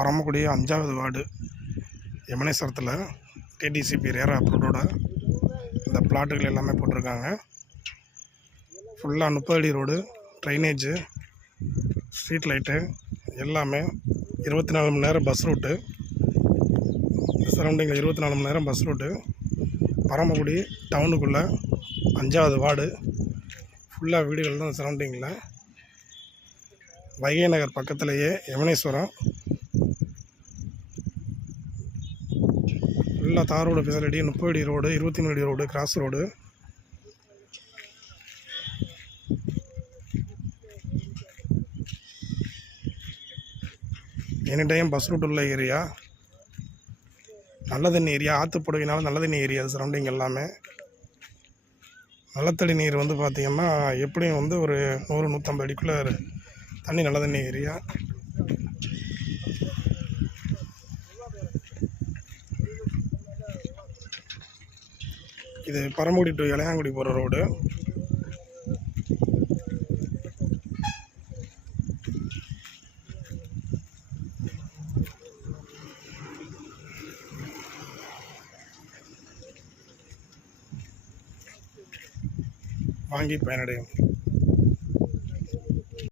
பரமக்குடி 5வது ward எமனேஸ்வரத்தில் DTCP ரேரா அப்ரூவோட இந்த பிளாட்டுகள் எல்லாமே போட்டிருக்காங்க. ஃபுல்லாக 30 அடி ரோடு, ட்ரைனேஜு, ஸ்ட்ரீட் லைட்டு எல்லாமே 24 மணி நேரம் பஸ் ரூட்டு. இந்த சரௌண்டிங்கில் 24 மணி நேரம் பஸ் ரூட்டு. பரமக்குடி டவுனுக்குள்ளே 5வது வார்டு ஃபுல்லாக வீடுகள் தான் சரௌண்டிங்கில். வைகை நகர் பக்கத்துலேயே எமனேஸ்வரம். ஃபுல்லாக தார் ரோடு ஃபெசிலிட்டி, 30 அடி ரோடு, 23 அடி road, cross road. Any time bus route உள்ள ஏரியா, நல்ல தண்ணி ஏரியா, ஆற்று புடவினாலும் நல்ல தண்ணி ஏரியா. சரௌண்டிங் எல்லாமே நிலத்தடி நீர் வந்து பார்த்திங்கன்னா எப்படியும் ஒரு 100-150 அடிக்குள்ளே தண்ணி, நல்ல தண்ணி ஏரியா. இது பரமக்குடி டு இளையாங்குடி போகிற ரோடு. வாங்கி பயனடையும்.